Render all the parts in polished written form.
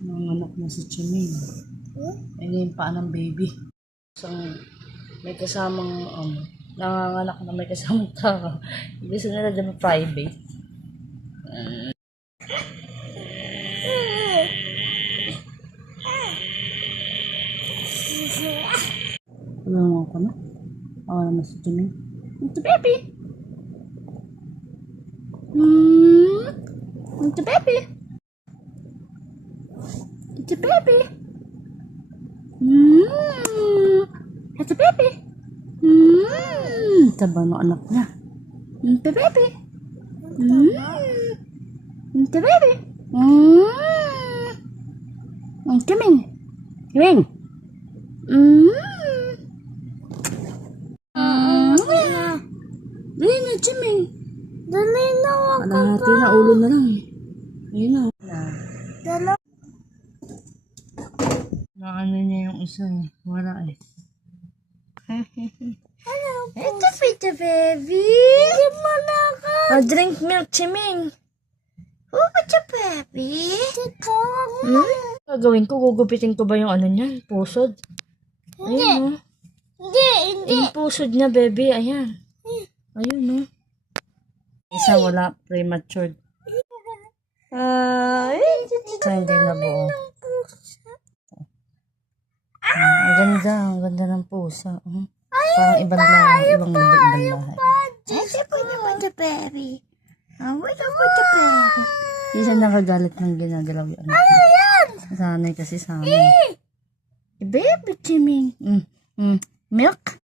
Nanganak na si Chiming. Ayun yung paa ng baby. Isang may kasamang nanganganak na may kasamang tao. Gusto nila dyan private. Ano ko na? Na si Chiming. Ito baby! Ito baby! Ito baby! Ito baby! Taba ng anak niya. Ito baby! Ito baby! Chiming! Chiming! Dali na, Chiming! Dali na ako. Kalahati na, ulo na lang eh. Ayun na. Dala. Naano niya yung isa eh. Wala eh. Ito pita baby. Hindi mo na ako. Drink milk, Chiming. Oh, pita baby. Ito. Gagawin ko, gugupitin ko ba yung ano niya? Pusod? Ayun, oh. Hindi. Yung pusod niya, baby. Ayan. Ayun, oh. Isa wala, premature. Isa hindi na buo. Ang ganda ng pusa. Parang ibang lahi. Ito pita baby. Pita baby. Isa nakagalit ng ginagalaw yung ano. Sanay kasi sa amin. Baby, Chiming. Milk?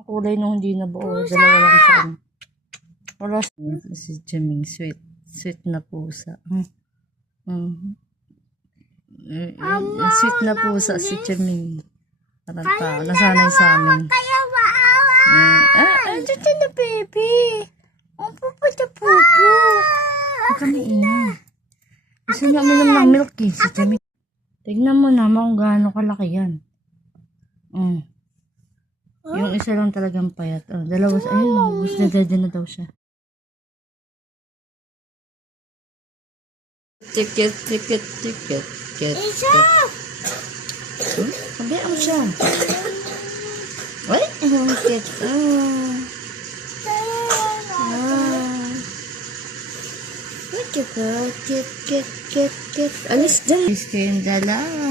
Ang kulay nung hindi na buo. Dalawa lang siya. Wala si Chiming. Sweet. Sweet na pusa. Sweet na pusa si Chiming. Parang tao. Nasanay sa amin. Kaya maawa. Andito na, baby. Ang pupata pupo. Huwag kami ina. Gusto nga mo ng milk eh. Si Chiming. Tignan mo naman kung gaano kalaki yan. Yung isa lang talagang payat. Dalawa sa ayun. Gusto na daw siya. Ticket. Isa. Sabihan mo siya. Uy, ang cute. What you got? Kit. Alis dyan. Alis kayong dalawa.